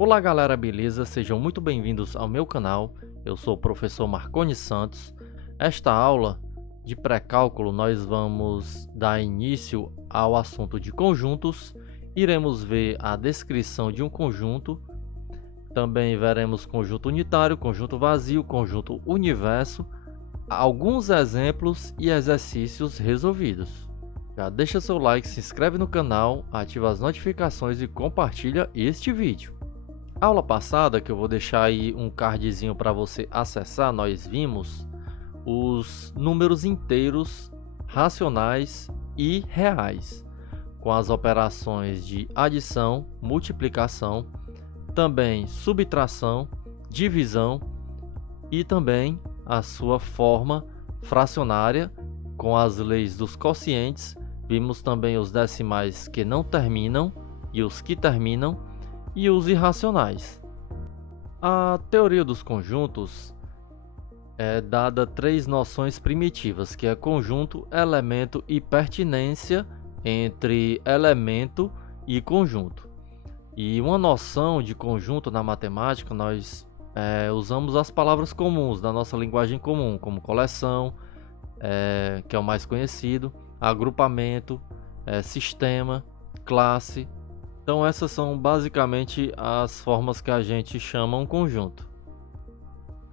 Olá galera, beleza? Sejam muito bem-vindos ao meu canal. Eu sou o professor Marconi Santos. Esta aula de pré-cálculo nós vamos dar início ao assunto de conjuntos. Iremos ver a descrição de um conjunto. Também veremos conjunto unitário, conjunto vazio, conjunto universo, alguns exemplos e exercícios resolvidos. Já deixa seu like, se inscreve no canal, ativa as notificações e compartilha este vídeo. Aula passada, que eu vou deixar aí um cardzinho para você acessar, nós vimos os números inteiros, racionais e reais, com as operações de adição, multiplicação, também subtração, divisão e também a sua forma fracionária com as leis dos quocientes. Vimos também os decimais que não terminam e os que terminam e os irracionais. A teoria dos conjuntos é dada três noções primitivas, que é conjunto, elemento e pertinência entre elemento e conjunto. E uma noção de conjunto na matemática, nós usamos as palavras comuns da nossa linguagem comum, como coleção, que é o mais conhecido, agrupamento, sistema, classe. Então essas são basicamente as formas que a gente chama um conjunto.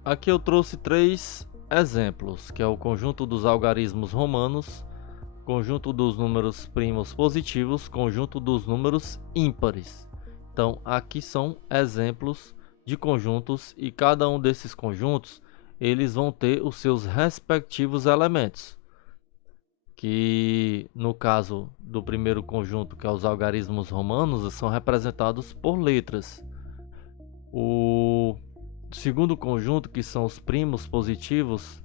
Aqui eu trouxe três exemplos, que é o conjunto dos algarismos romanos, conjunto dos números primos positivos, conjunto dos números ímpares. Então aqui são exemplos de conjuntos e cada um desses conjuntos eles vão ter os seus respectivos elementos, que no caso do primeiro conjunto, que é os algarismos romanos, são representados por letras. O segundo conjunto, que são os primos positivos,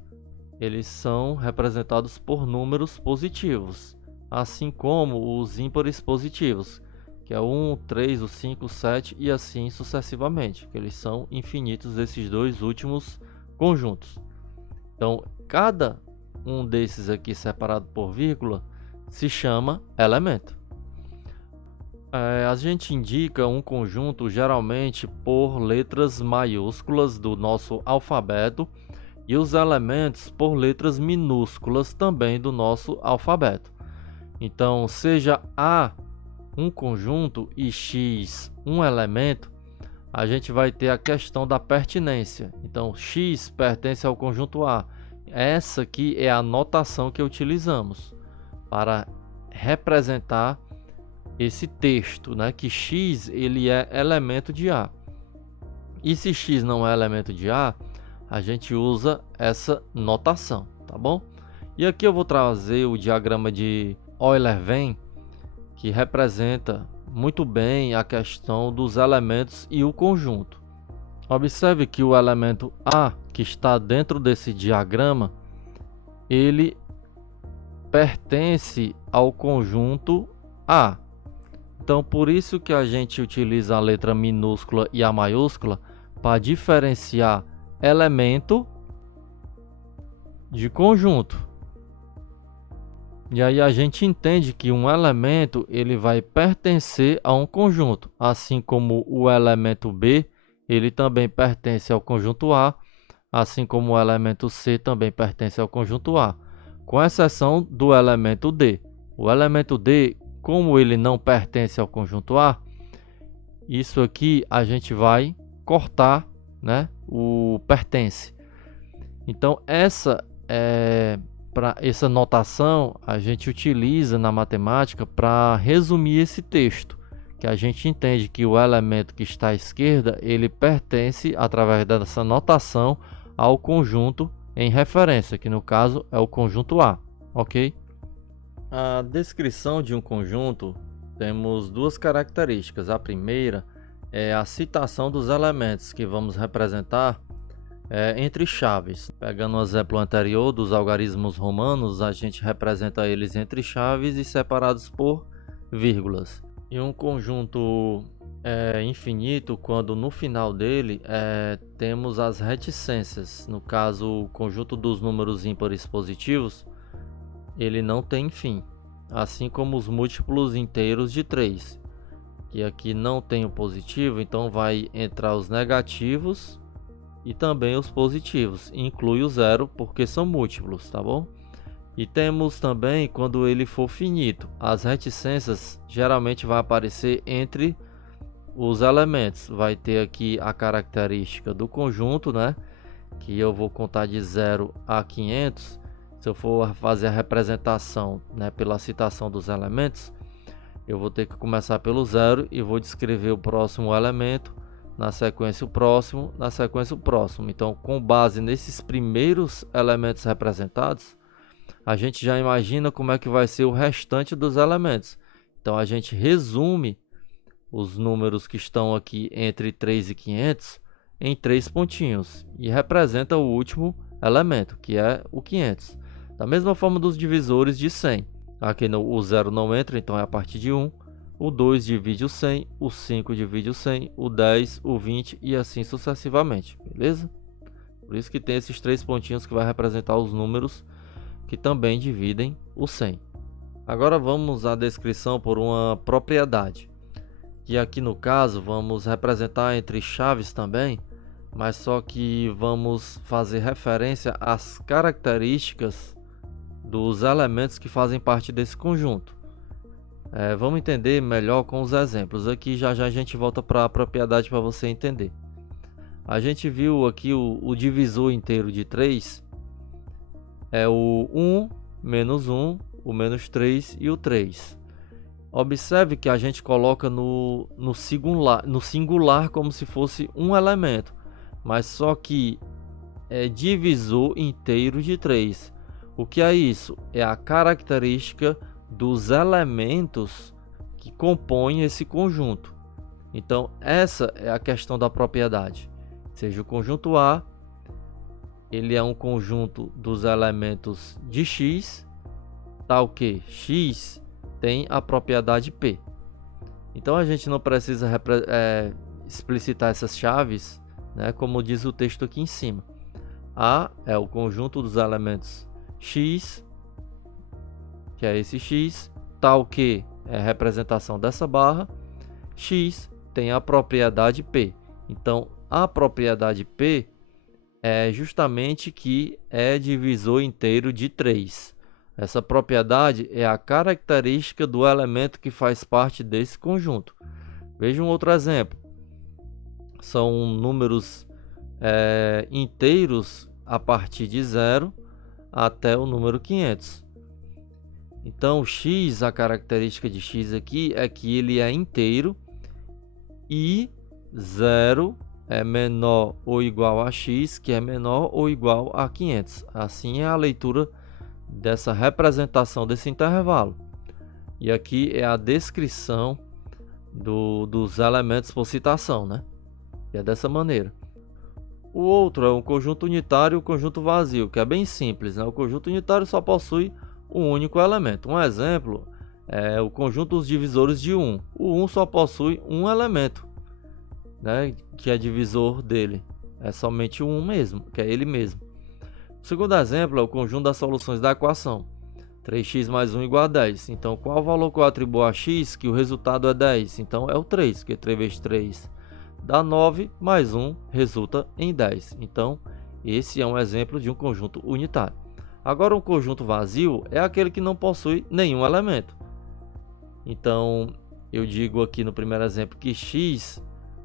eles são representados por números positivos, assim como os ímpares positivos, que é o 1, 3, o 5, o 7 e assim sucessivamente, que eles são infinitos, esses dois últimos conjuntos. Então, cada um desses aqui separado por vírgula se chama elemento. A gente indica um conjunto geralmente por letras maiúsculas do nosso alfabeto e os elementos por letras minúsculas também do nosso alfabeto. Então, seja A um conjunto e X um elemento, a gente vai ter a questão da pertinência. Então, X pertence ao conjunto A. Essa aqui é a notação que utilizamos para representar esse texto, né? Que X ele é elemento de A. E se X não é elemento de A, a gente usa essa notação, tá bom? E aqui eu vou trazer o diagrama de Euler-Venn, que representa muito bem a questão dos elementos e o conjunto. Observe que o elemento A, que está dentro desse diagrama, ele pertence ao conjunto A. Então, por isso que a gente utiliza a letra minúscula e a maiúscula para diferenciar elemento de conjunto. E aí a gente entende que um elemento ele vai pertencer a um conjunto, assim como o elemento B ele também pertence ao conjunto A, assim como o elemento C também pertence ao conjunto A, com exceção do elemento D. O elemento D, como ele não pertence ao conjunto A, isso aqui a gente vai cortar, né, o pertence. Então essa notação a gente utiliza na matemática para resumir esse texto, que a gente entende que o elemento que está à esquerda ele pertence, através dessa notação, ao conjunto em referência, que no caso é o conjunto A, ok? A descrição de um conjunto temos duas características. A primeira é a citação dos elementos que vamos representar entre chaves. Pegando o exemplo anterior dos algarismos romanos, a gente representa eles entre chaves e separados por vírgulas. E um conjunto infinito, quando no final dele temos as reticências. No caso, o conjunto dos números ímpares positivos, ele não tem fim, assim como os múltiplos inteiros de 3, que aqui não tem o positivo, então vai entrar os negativos e também os positivos, inclui o zero porque são múltiplos, tá bom? E temos também quando ele for finito, as reticências geralmente vai aparecer entre os elementos. Vai ter aqui a característica do conjunto, né? Que eu vou contar de 0 a 500. Se eu for fazer a representação, né, pela citação dos elementos, eu vou ter que começar pelo zero e vou descrever o próximo elemento, na sequência o próximo, na sequência o próximo. Então, com base nesses primeiros elementos representados, a gente já imagina como é que vai ser o restante dos elementos. Então, a gente resume os números que estão aqui entre 3 e 500 em 3 pontinhos e representa o último elemento, que é o 500. Da mesma forma dos divisores de 100. Aqui o 0 não entra, então é a partir de 1. O 2 divide o 100, o 5 divide o 100, o 10, o 20 e assim sucessivamente, beleza? Por isso que tem esses 3 pontinhos que vai representar os números que também dividem o 100. Agora vamos à descrição por uma propriedade. E aqui no caso vamos representar entre chaves também, mas só que vamos fazer referência às características dos elementos que fazem parte desse conjunto. Vamos entender melhor com os exemplos. Aqui já a gente volta para a propriedade para você entender. A gente viu aqui o divisor inteiro de 3 é o 1, menos 1, o menos 3 e o 3. Observe que a gente coloca no singular como se fosse um elemento, mas só que é divisor inteiro de 3. O que é isso? É a característica dos elementos que compõem esse conjunto. Então, essa é a questão da propriedade. Seja o conjunto A, ele é um conjunto dos elementos de X, tal que X tem a propriedade P. Então, a gente não precisa explicitar essas chaves, né, como diz o texto aqui em cima. A é o conjunto dos elementos X, que é esse X, tal que é a representação dessa barra, X tem a propriedade P. Então, a propriedade P é justamente que é divisor inteiro de 3. Essa propriedade é a característica do elemento que faz parte desse conjunto. Veja um outro exemplo. São números inteiros a partir de 0 até o número 500. Então, x, a característica de x aqui é que ele é inteiro e 0 é menor ou igual a x, que é menor ou igual a 500. Assim é a leitura dessa representação desse intervalo. E aqui é a descrição dos elementos por citação, né? E é dessa maneira. O outro é um conjunto unitário e o conjunto vazio, que é bem simples, né? O conjunto unitário só possui um único elemento. Um exemplo é o conjunto dos divisores de 1. O 1 só possui um elemento, né, que é divisor dele. É somente o 1 mesmo, que é ele mesmo. O segundo exemplo é o conjunto das soluções da equação. 3x mais 1 igual a 10. Então, qual o valor que eu atribuo a x que o resultado é 10? Então, é o 3, porque 3 vezes 3 dá 9, mais 1 resulta em 10. Então, esse é um exemplo de um conjunto unitário. Agora, um conjunto vazio é aquele que não possui nenhum elemento. Então, eu digo aqui no primeiro exemplo que x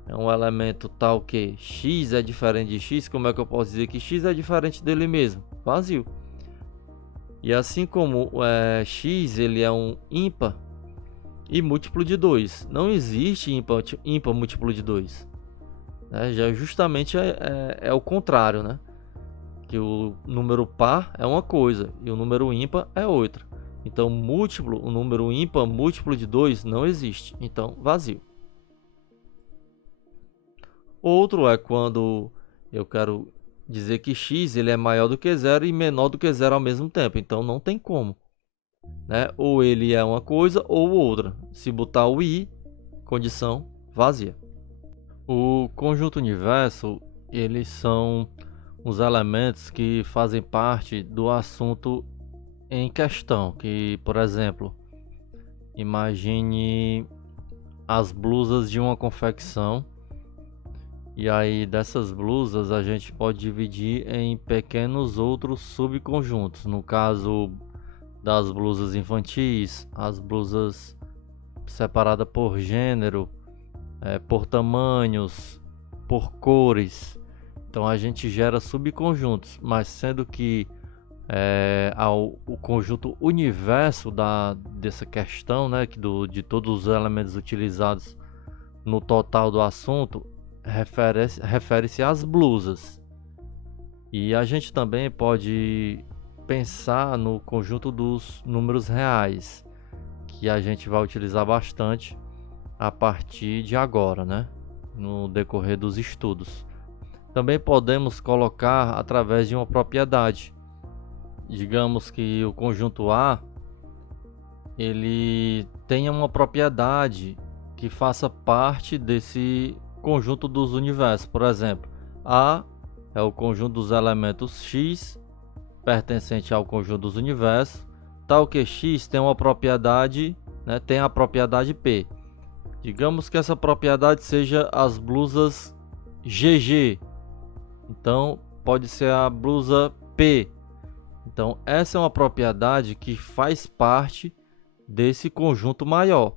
é um elemento tal que x é diferente de x. Como é que eu posso dizer que x é diferente dele mesmo? Vazio. E assim como x ele é um ímpar e múltiplo de 2. Não existe ímpar múltiplo de 2. Já justamente é o contrário, né? Que o número par é uma coisa e o número ímpar é outra. Então, múltiplo, o número ímpar múltiplo de 2 não existe. Então, vazio. Outro é quando eu quero dizer que x ele é maior do que 0 e menor do que 0 ao mesmo tempo. Então, não tem como, né? Ou ele é uma coisa ou outra. Se botar o i, condição vazia. O conjunto universo, eles são os elementos que fazem parte do assunto em questão. Que, por exemplo, imagine as blusas de uma confecção. E aí dessas blusas a gente pode dividir em pequenos outros subconjuntos. No caso das blusas infantis, as blusas separadas por gênero, por tamanhos, por cores. Então a gente gera subconjuntos, mas sendo que o conjunto universo dessa questão, né, de todos os elementos utilizados no total do assunto, refere-se às blusas. E a gente também pode pensar no conjunto dos números reais, que a gente vai utilizar bastante a partir de agora, né, no decorrer dos estudos. Também podemos colocar através de uma propriedade. Digamos que o conjunto A ele tenha uma propriedade que faça parte desse conjunto dos universos. Por exemplo, A é o conjunto dos elementos X pertencente ao conjunto dos universos, tal que X tem uma propriedade, né, tem a propriedade P. Digamos que essa propriedade seja as blusas GG. Então pode ser a blusa P. Então essa é uma propriedade que faz parte desse conjunto maior.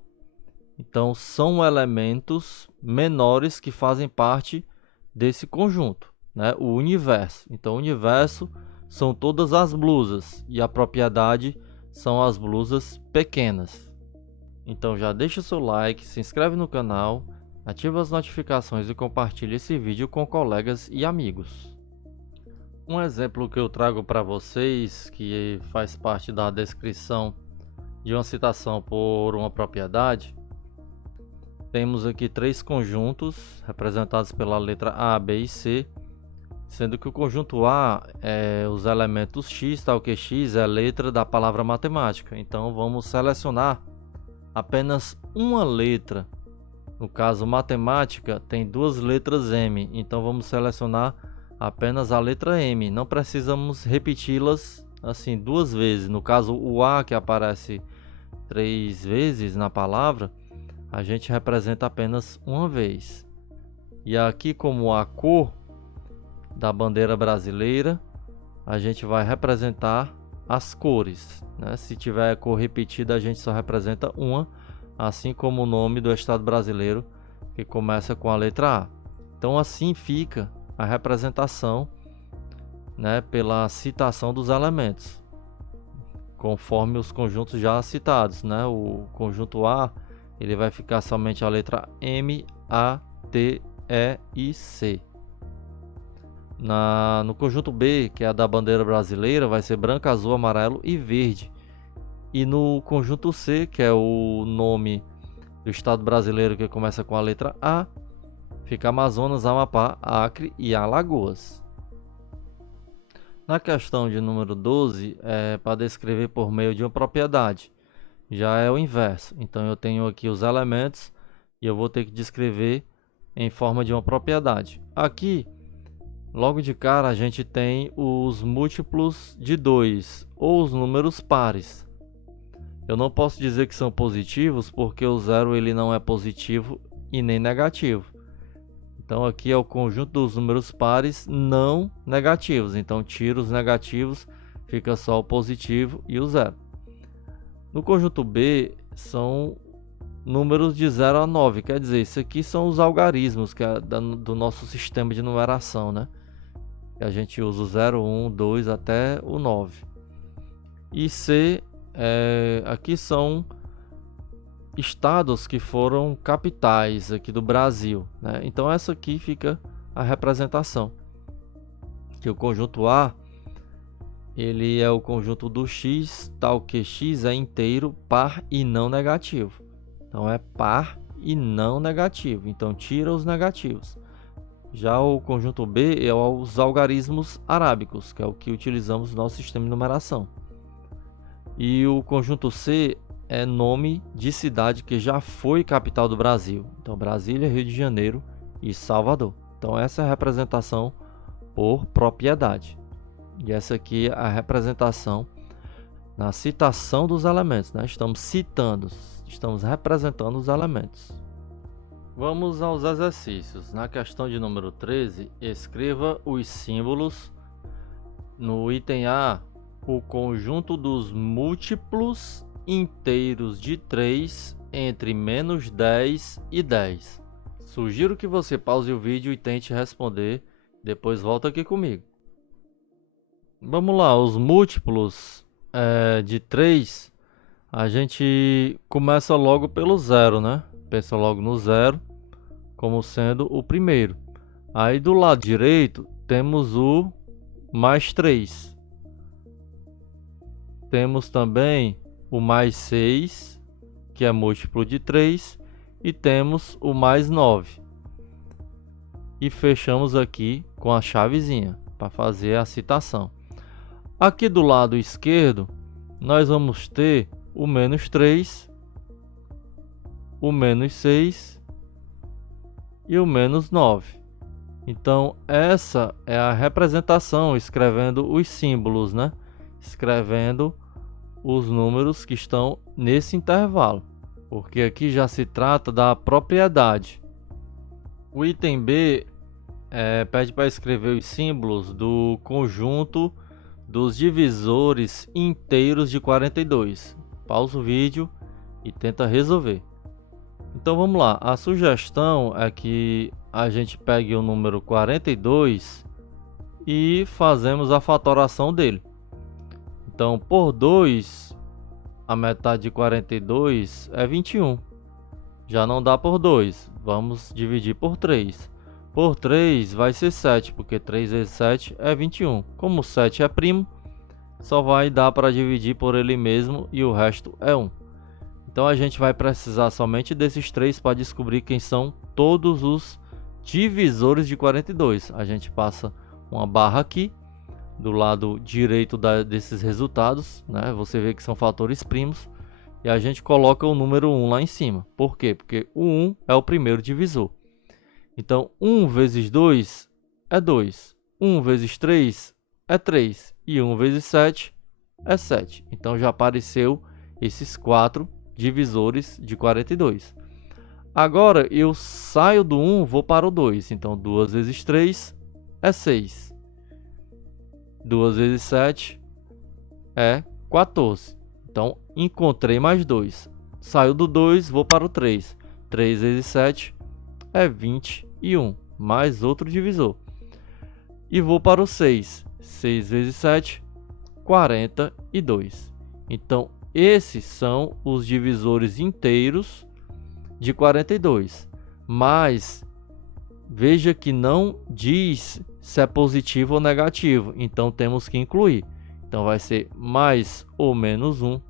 Então são elementos menores que fazem parte desse conjunto, né? O universo. Então o universo são todas as blusas e a propriedade são as blusas pequenas. Então já deixa o seu like, se inscreve no canal, ativa as notificações e compartilha esse vídeo com colegas e amigos. Um exemplo que eu trago para vocês, que faz parte da descrição de uma citação por uma propriedade. Temos aqui 3 conjuntos representados pela letra A, B e C, sendo que o conjunto A é os elementos X, tal que X é a letra da palavra matemática. Então vamos selecionar apenas uma letra. No caso matemática tem 2 letras M, então vamos selecionar apenas a letra M. Não precisamos repeti-las assim 2 vezes. No caso o A, que aparece 3 vezes na palavra, a gente representa apenas uma vez. E aqui, como a cor da bandeira brasileira, a gente vai representar as cores, né? Se tiver cor repetida, a gente só representa uma, assim como o nome do estado brasileiro, que começa com a letra A. Então assim fica a representação, né, pela citação dos elementos, conforme os conjuntos já citados, né? O conjunto A ele vai ficar somente a letra M, A, T, E e C. No conjunto B, que é a da bandeira brasileira, vai ser branco, azul, amarelo e verde. E no conjunto C, que é o nome do estado brasileiro, que começa com a letra A, fica Amazonas, Amapá, Acre e Alagoas. Na questão de número 12, é para descrever por meio de uma propriedade. Já é o inverso. Então eu tenho aqui os elementos e eu vou ter que descrever em forma de uma propriedade. Aqui, logo de cara, a gente tem os múltiplos de 2 ou os números pares. Eu não posso dizer que são positivos porque o zero ele não é positivo e nem negativo. Então aqui é o conjunto dos números pares não negativos. Então tiro os negativos, fica só o positivo e o zero. No conjunto B são números de 0 a 9, quer dizer, isso aqui são os algarismos que é do nosso sistema de numeração, né? Que a gente usa o 0, 1, 2 até o 9. E C, aqui são estados que foram capitais aqui do Brasil, né? Então essa aqui fica a representação. Que o conjunto A ele é o conjunto do X, tal que X é inteiro, par e não negativo. Então é par e não negativo. Então tira os negativos. Já o conjunto B é os algarismos arábicos, que é o que utilizamos no nosso sistema de numeração. E o conjunto C é nome de cidade que já foi capital do Brasil. Então Brasília, Rio de Janeiro e Salvador. Então essa é a representação por propriedade. E essa aqui é a representação na citação dos elementos, né? Estamos citando, estamos representando os elementos. Vamos aos exercícios. Na questão de número 13, escreva os símbolos. No item A, o conjunto dos múltiplos inteiros de 3 entre menos 10 e 10. Sugiro que você pause o vídeo e tente responder, depois volta aqui comigo. Vamos lá, os múltiplos de 3, a gente começa logo pelo zero, né? Pensa logo no zero como sendo o primeiro. Aí do lado direito temos o mais 3. Temos também o mais 6, que é múltiplo de 3. E temos o mais 9. E fechamos aqui com a chavezinha para fazer a citação. Aqui do lado esquerdo, nós vamos ter o menos 3, o menos 6 e o menos 9. Então, essa é a representação, escrevendo os símbolos, né? Escrevendo os números que estão nesse intervalo, porque aqui já se trata da propriedade. O item B pede para escrever os símbolos do conjunto dos divisores inteiros de 42. Pausa o vídeo e tenta resolver. Então vamos lá, a sugestão é que a gente pegue o número 42 e fazemos a fatoração dele. Então por 2, a metade de 42 é 21. Já não dá por 2, vamos dividir por 3. Por 3 vai ser 7, porque 3 vezes 7 é 21. Como 7 é primo, só vai dar para dividir por ele mesmo e o resto é 1. Então a gente vai precisar somente desses 3 para descobrir quem são todos os divisores de 42. A gente passa uma barra aqui do lado direito desses resultados, né? Você vê que são fatores primos. E a gente coloca o número 1 lá em cima. Por quê? Porque o 1 é o primeiro divisor. Então 1 vezes 2 é 2. 1 vezes 3 é 3. E 1 vezes 7 é 7. Então já apareceu esses 4 divisores de 42. Agora eu saio do 1, vou para o 2. Então 2 vezes 3 é 6. 2 vezes 7 é 14. Então encontrei mais 2. Saio do 2, vou para o 3. 3 vezes 7 é 21. Mais outro divisor. E vou para o 6. 6 vezes 7, 42. Então esses são os divisores inteiros de 42. Mas veja que não diz se é positivo ou negativo. Então temos que incluir. Então vai ser mais ou menos 1,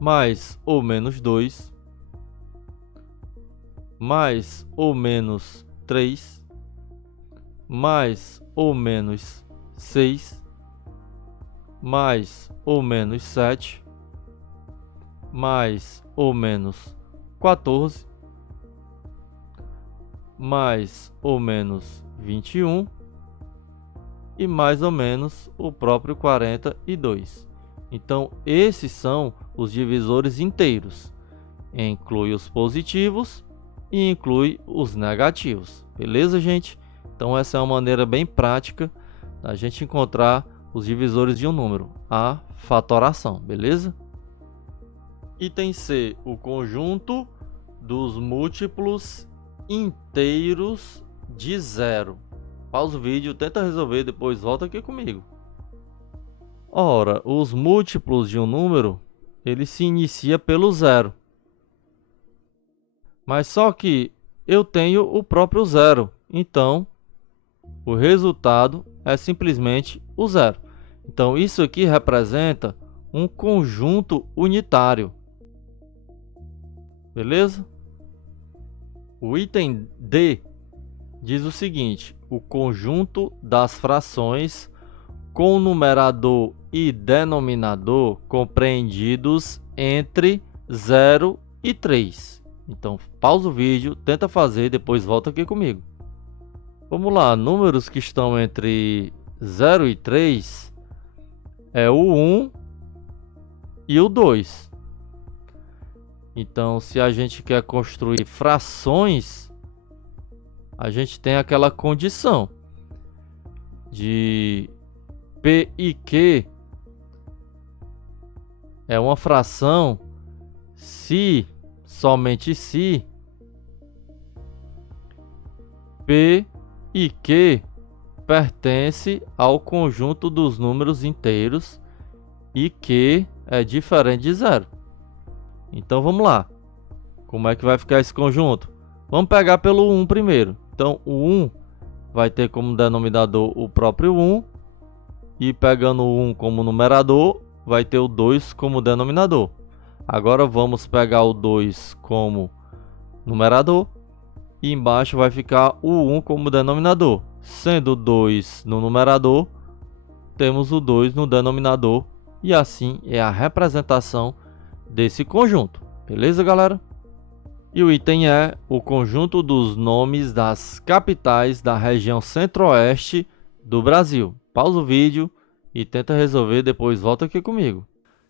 mais ou menos 2, mais ou menos 3, mais ou menos 6, mais ou menos 7, mais ou menos 14, mais ou menos 21 e mais ou menos o próprio 42. Então esses são os divisores inteiros. Inclui os positivos e inclui os negativos. Beleza, gente? Então essa é uma maneira bem prática da gente encontrar os divisores de um número, a fatoração, beleza? Item C, o conjunto dos múltiplos inteiros de 0. Pausa o vídeo, tenta resolver, depois volta aqui comigo. Ora, os múltiplos de um número, ele se inicia pelo 0. Mas só que eu tenho o próprio 0, então o resultado é simplesmente o 0. Então isso aqui representa um conjunto unitário. Beleza? O item D diz o seguinte: o conjunto das frações com numerador e denominador compreendidos entre 0 e 3. Então pausa o vídeo, tenta fazer, depois volta aqui comigo. Vamos lá, números que estão entre 0 e 3 é o 1 e o 2. Então, se a gente quer construir frações, a gente tem aquela condição de P e Q é uma fração se, somente se, P e Q pertence ao conjunto dos números inteiros e Q é diferente de zero. Então vamos lá. Como é que vai ficar esse conjunto? Vamos pegar pelo 1 primeiro. Então o 1 vai ter como denominador o próprio 1. E pegando o 1 como numerador, vai ter o 2 como denominador. Agora vamos pegar o 2 como numerador. E embaixo vai ficar o 1 como denominador. Sendo o 2 no numerador, temos o 2 no denominador. E assim é a representação desse conjunto. Beleza, galera? E o item é o conjunto dos nomes das capitais da região centro-oeste do Brasil. Pausa o vídeo e tenta resolver, depois volta aqui comigo.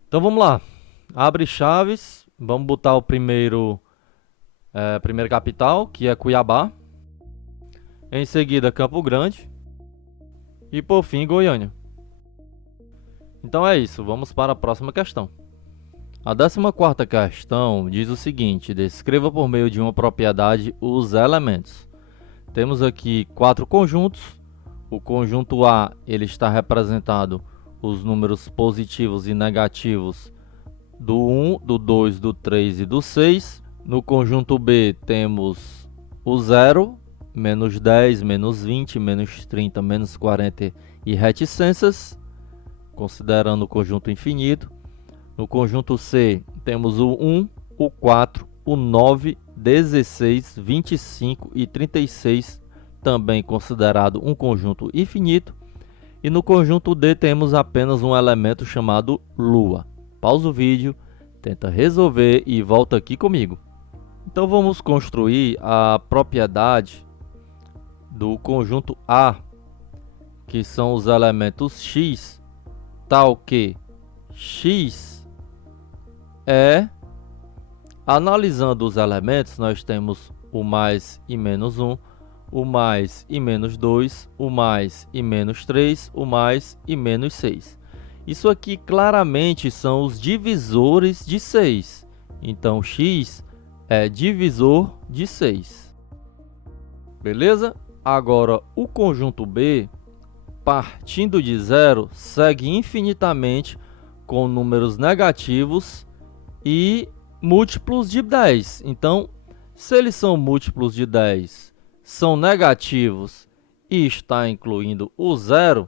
Então vamos lá. Abre chaves. Vamos botar o primeira capital, que é Cuiabá. Em seguida, Campo Grande. E por fim, Goiânia. Então é isso. Vamos para a próxima questão. A 14ª questão diz o seguinte: descreva por meio de uma propriedade os elementos. Temos aqui 4 conjuntos. O conjunto A, ele está representado os números positivos e negativos do 1, do 2, do 3 e do 6. No conjunto B temos o 0, menos 10, menos 20, menos 30, menos 40 e reticências, considerando o conjunto infinito. No conjunto C temos o 1, o 4, o 9, 16, 25 e 36, também considerado um conjunto infinito. E no conjunto D temos apenas um elemento chamado Lua. Pausa o vídeo, tenta resolver e volta aqui comigo. Então vamos construir a propriedade do conjunto A, que são os elementos X, tal que X é, analisando os elementos, nós temos o mais e menos 1, o mais e menos 2, o mais e menos 3, o mais e menos 6. Isso aqui claramente são os divisores de 6. Então, x é divisor de 6. Beleza? Agora, o conjunto B, partindo de 0, segue infinitamente com números negativos e múltiplos de 10. Então, se eles são múltiplos de 10, são negativos e está incluindo o 0,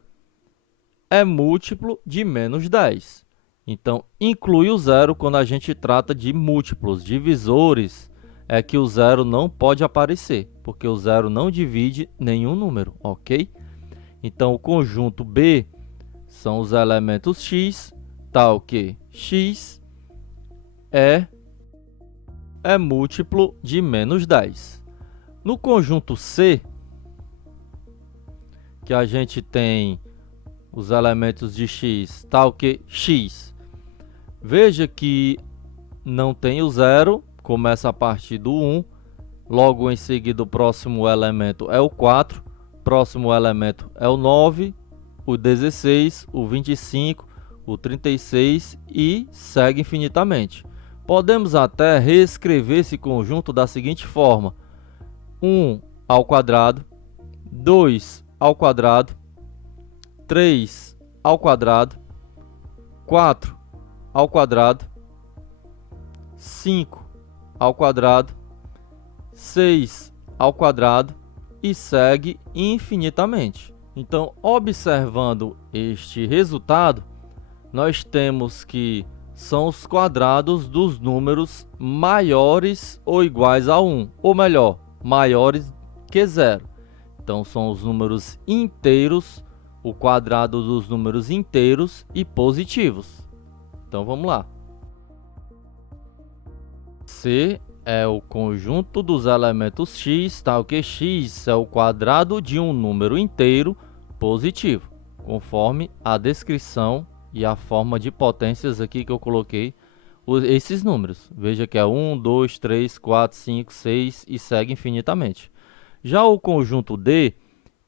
é múltiplo de menos 10. Então, inclui o 0 quando a gente trata de múltiplos. Divisores é que o 0 não pode aparecer, porque o 0 não divide nenhum número, ok? Então, o conjunto B são os elementos x, tal que x é múltiplo de menos 10. No conjunto C, que a gente tem os elementos de x, tal que x, veja que não tem o 0, começa a partir do 1, logo em seguida o próximo elemento é o 4, próximo elemento é o 9, o 16, o 25, o 36 e segue infinitamente. Podemos até reescrever esse conjunto da seguinte forma: 1 ao quadrado, 2 ao quadrado, 3 ao quadrado, 4 ao quadrado, 5 ao quadrado, 6 ao quadrado e segue infinitamente. Então, observando este resultado, nós temos que são os quadrados dos números maiores ou iguais a 1, ou melhor, maiores que 0. Então, são os números inteiros, o quadrado dos números inteiros e positivos. Então, vamos lá. C é o conjunto dos elementos x, tal que x é o quadrado de um número inteiro positivo, conforme a descrição e a forma de potências aqui que eu coloquei, esses números. Veja que é 1, 2, 3, 4, 5, 6 e segue infinitamente. Já o conjunto D,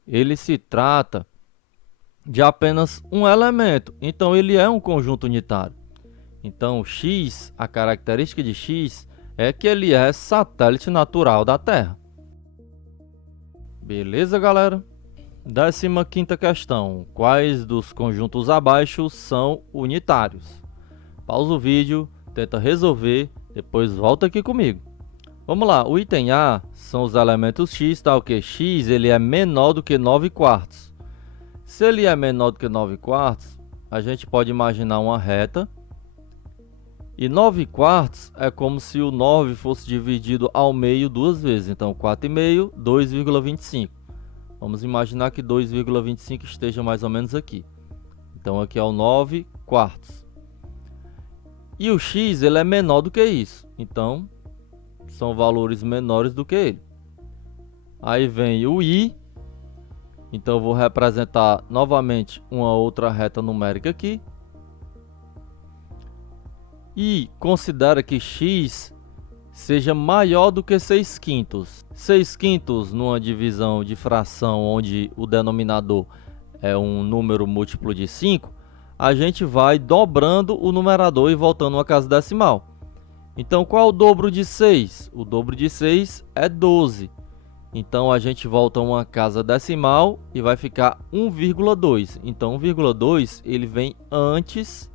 ele se trata de apenas um elemento, então ele é um conjunto unitário. Então X, a característica de X é que ele é satélite natural da Terra. Beleza, galera? 15ª questão. Quais dos conjuntos abaixo são unitários? Pausa o vídeo, tenta resolver, depois volta aqui comigo. Vamos lá, o item A são os elementos x, tal que x ele é menor do que 9/4. Se ele é menor do que 9/4, a gente pode imaginar uma reta. E 9/4 é como se o 9 fosse dividido ao meio duas vezes. Então, 4,5, 2,25. Vamos imaginar que 2,25 esteja mais ou menos aqui. Então, aqui é o 9/4. E o x ele é menor do que isso. Então, são valores menores do que ele. Aí vem o i. Então, eu vou representar novamente uma outra reta numérica aqui. E considera que x seja maior do que 6/5. 6/5 numa divisão de fração onde o denominador é um número múltiplo de 5, a gente vai dobrando o numerador e voltando uma casa decimal. Então, qual é o dobro de 6? O dobro de 6 é 12. Então, a gente volta uma casa decimal e vai ficar 1,2. Então, 1,2 ele vem antes,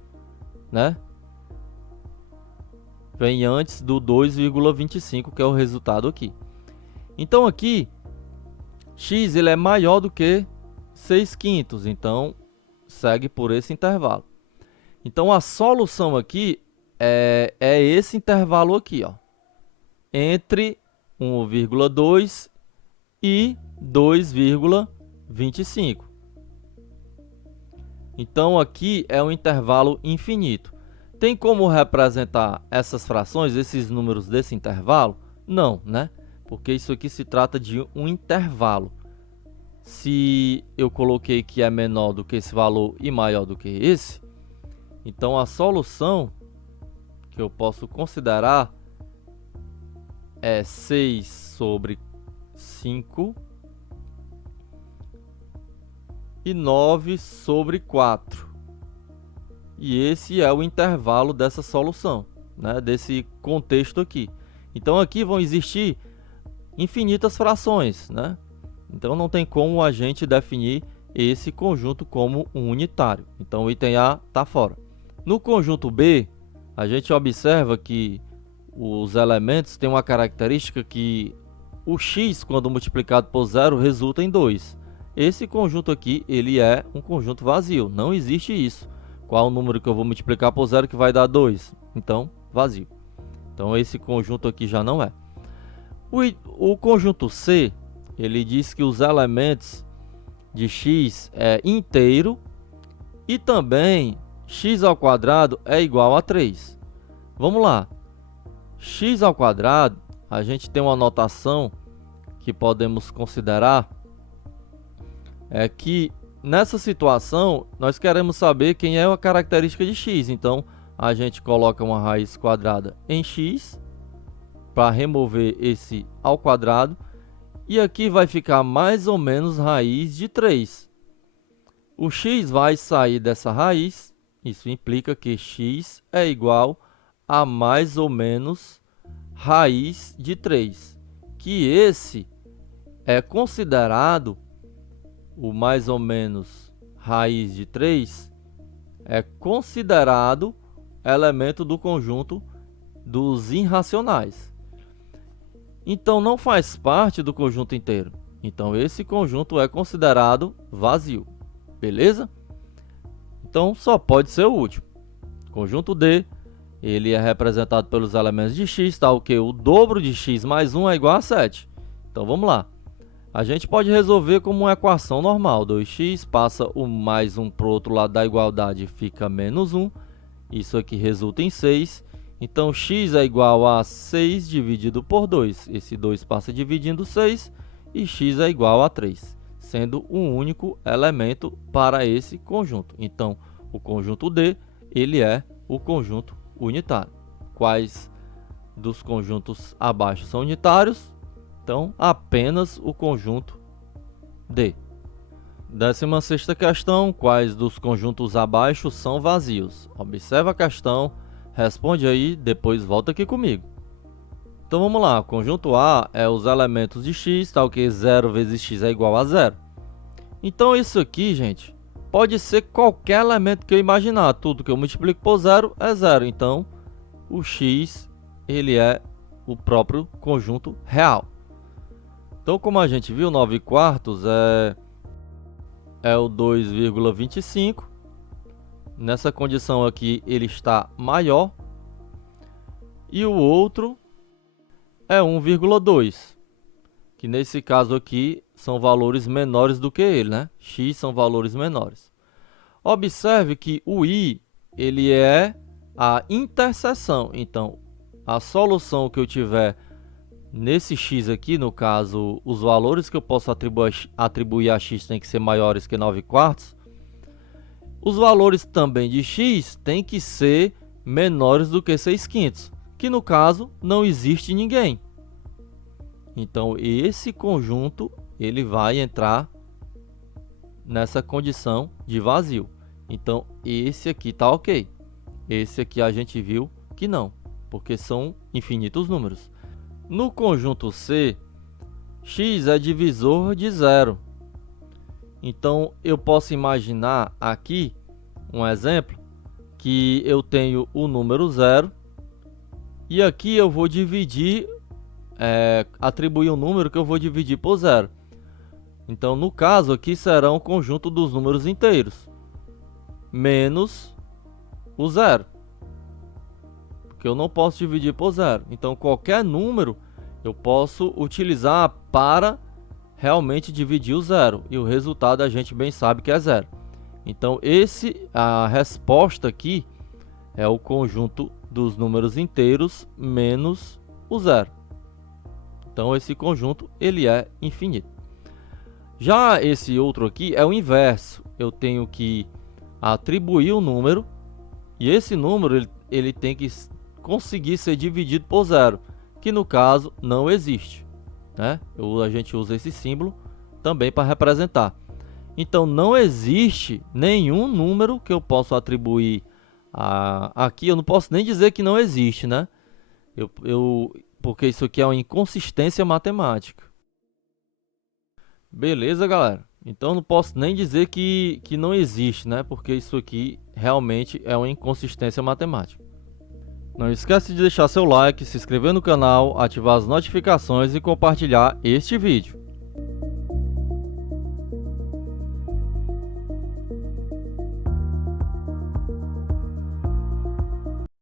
né? Vem antes do 2,25, que é o resultado aqui. Então, aqui, x ele é maior do que 6/5. Então, segue por esse intervalo. Então, a solução aqui é esse intervalo aqui, ó, entre 1,2 e 2,25. Então, aqui é um intervalo infinito. Tem como representar essas frações, esses números desse intervalo? Não, né? Porque isso aqui se trata de um intervalo. Se eu coloquei que é menor do que esse valor e maior do que esse, então a solução que eu posso considerar é 6/5 e 9/4. E esse é o intervalo dessa solução, né? Desse contexto aqui. Então, aqui vão existir infinitas frações, né? Então, não tem como a gente definir esse conjunto como um unitário. Então, o item A está fora. No conjunto B, a gente observa que os elementos têm uma característica que o x, quando multiplicado por 0, resulta em 2. Esse conjunto aqui, ele é um conjunto vazio. Não existe isso. Qual o número que eu vou multiplicar por 0 que vai dar 2? Então, vazio. Então, esse conjunto aqui já não é. O conjunto C, ele diz que os elementos de x é inteiro e também x² é igual a 3. Vamos lá. X², a gente tem uma notação que podemos considerar, é que nessa situação, nós queremos saber quem é a característica de x. Então, a gente coloca uma raiz quadrada em x para remover esse ao quadrado. E aqui vai ficar mais ou menos raiz de 3. O x vai sair dessa raiz. Isso implica que x é igual a mais ou menos raiz de 3. Que esse é considerado o mais ou menos raiz de 3 é considerado elemento do conjunto dos irracionais. Então, não faz parte do conjunto inteiro. Então, esse conjunto é considerado vazio. Beleza? Então, só pode ser o último. Conjunto D, ele é representado pelos elementos de x, tal que o dobro de x mais 1 é igual a 7. Então, vamos lá. A gente pode resolver como uma equação normal. 2x passa o mais 1 para o outro lado da igualdade, fica menos 1. Isso aqui resulta em 6. Então, x é igual a 6 dividido por 2. Esse 2 passa dividindo 6 e x é igual a 3, sendo um único elemento para esse conjunto. Então, o conjunto D, ele é o conjunto unitário. quais dos conjuntos abaixo são unitários. Então, apenas o conjunto D. 16ª questão, quais dos conjuntos abaixo são vazios? Observa a questão, responde aí, depois volta aqui comigo. Então vamos lá, conjunto A é os elementos de x, tal que 0 vezes x é igual a 0. Então isso aqui, gente, pode ser qualquer elemento que eu imaginar, tudo que eu multiplico por 0 é 0. Então o x, ele é o próprio conjunto real. Então como a gente viu, 9/4 é o 2,25. Nessa condição aqui ele está maior. E o outro é 1,2, que nesse caso aqui são valores menores do que ele, né? X são valores menores. Observe que o i, ele é a interseção. Então, a solução que eu tiver nesse x aqui, no caso, os valores que eu posso atribuir a x tem que ser maiores que 9/4. Os valores também de x tem que ser menores do que 6/5, que no caso não existe ninguém. Então esse conjunto ele vai entrar nessa condição de vazio. Então esse aqui tá ok. Esse aqui a gente viu que não, porque são infinitos números. No conjunto C, x é divisor de 0. Então eu posso imaginar aqui um exemplo que eu tenho o número 0 e aqui eu vou dividir, atribuir um número que eu vou dividir por 0. Então no caso aqui será um conjunto dos números inteiros menos o 0, porque eu não posso dividir por 0. Então qualquer número eu posso utilizar para realmente dividir o 0, e o resultado a gente bem sabe que é 0. Então a resposta aqui é o conjunto dos números inteiros menos o 0. Então esse conjunto ele é infinito. Já esse outro aqui é o inverso. Eu tenho que atribuir um número e esse número ele tem que conseguir ser dividido por 0, que no caso não existe, né? A gente usa esse símbolo também para representar. Então não existe nenhum número que eu possa atribuir aqui. Eu não posso nem dizer que não existe, né? Porque isso aqui é uma inconsistência matemática. Beleza, galera? Então não posso nem dizer que não existe, né? Porque isso aqui realmente é uma inconsistência matemática. Não esquece de deixar seu like, se inscrever no canal, ativar as notificações e compartilhar este vídeo.